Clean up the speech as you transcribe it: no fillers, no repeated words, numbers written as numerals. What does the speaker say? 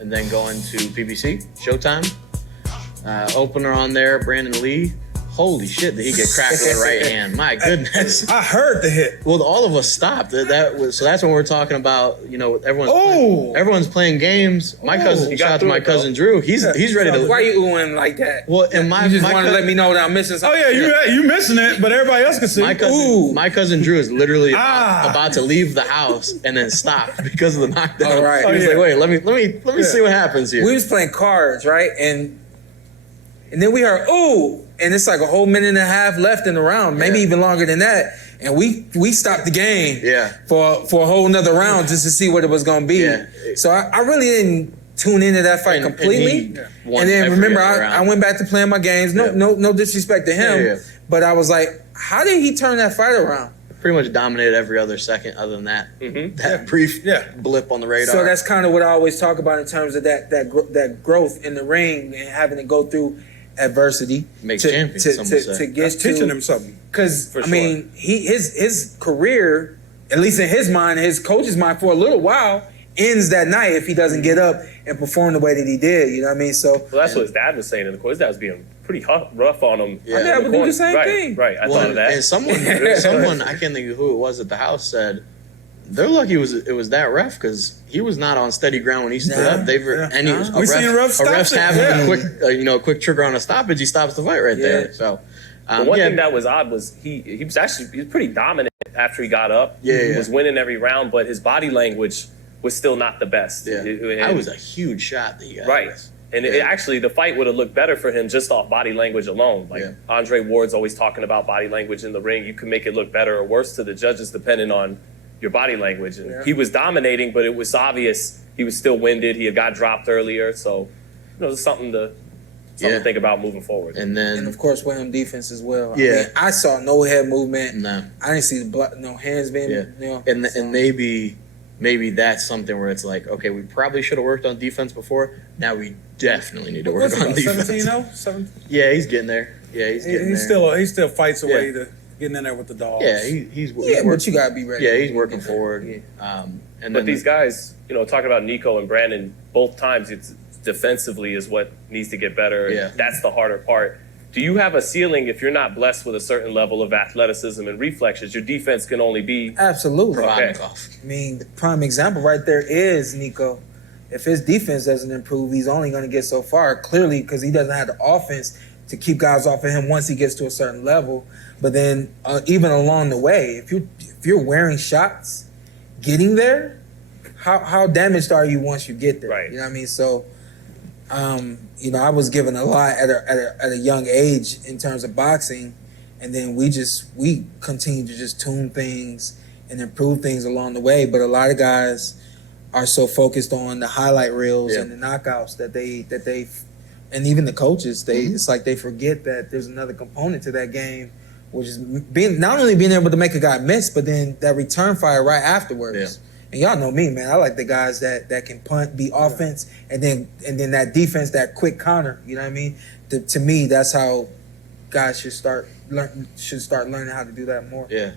and then going to PBC, Showtime. Opener on there, Brandun Lee. Holy shit, did he get cracked with the right hand? My goodness. I heard the hit. Well, all of us stopped. So that's when we're talking about, everyone's playing games. My cousin, shout out to my cousin Drew. He's ready to. Why you oohing like that? Well, and you just want to let me know that I'm missing something. Oh yeah, you missing it, but everybody else can see. My cousin Drew is literally about to leave the house and then stop because of the knockdown. All right. He was like, wait, let me see what happens here. We was playing cards, right? And then we heard, ooh, and it's like a whole minute and a half left in the round, maybe even longer than that. And we stopped the game for a whole nother round just to see what it was going to be. Yeah. So I really didn't tune into that fight completely. And then remember, I went back to playing my games. No disrespect to him, but I was like, how did he turn that fight around? Pretty much dominated every other second other than that brief blip on the radar. So that's kind of what I always talk about in terms of that growth in the ring and having to go through adversity makes champions. To get to teaching him something. Because I mean, his career, at least in his mind, his coach's mind, for a little while, ends that night if he doesn't get up and perform the way that he did. You know what I mean? So that's what his dad was saying. And of course, his dad was being pretty rough on him. My dad would do the same thing. Right. I thought of that. And someone I can't think of who it was at the house said they're lucky it was that ref because he was not on steady ground when he stood up. Ref's having a quick trigger on a stoppage, he stops the fight right there. So one thing that was odd was he was pretty dominant after he got up. He was winning every round, but his body language was still not the best. That was a huge shot that he got. Right. And actually, the fight would have looked better for him just off body language alone. Like Andre Ward's always talking about body language in the ring. You can make it look better or worse to the judges depending on your body language. And he was dominating, but it was obvious he was still winded. He had got dropped earlier. So, it's something to think about moving forward. And of course, with him defense as well. Yeah. I mean, I saw no head movement. No. I didn't see no hands being, And maybe that's something where it's like, okay, we probably should have worked on defense before. Now we definitely need to work on defense. 17-0? Yeah, he's getting there. Yeah, he's getting there. He still fights away to getting in there with the dogs. Yeah, he's but you gotta be ready. Yeah, he's working forward. But these guys, talking about Nico and Brandun, both times it's defensively is what needs to get better. Yeah. That's the harder part. Do you have a ceiling if you're not blessed with a certain level of athleticism and reflexes? Your defense can only be absolutely. Okay. I mean, the prime example right there is Nico. If his defense doesn't improve, he's only going to get so far. Clearly, because he doesn't have the offense to keep guys off of him once he gets to a certain level. But then, even along the way, if you're wearing shots, getting there, how damaged are you once you get there? Right. You know what I mean? So, I was given a lot at a young age in terms of boxing, and then we continue to just tune things and improve things along the way. But a lot of guys are so focused on the highlight reels and the knockouts that they and even the coaches, it's like they forget that there's another component to that game, which is not only being able to make a guy miss, but then that return fire right afterwards. Yeah. And y'all know me, man. I like the guys that can punt, be offense, and then that defense, that quick counter. You know what I mean? To me, that's how guys should start learning how to do that more. Yeah.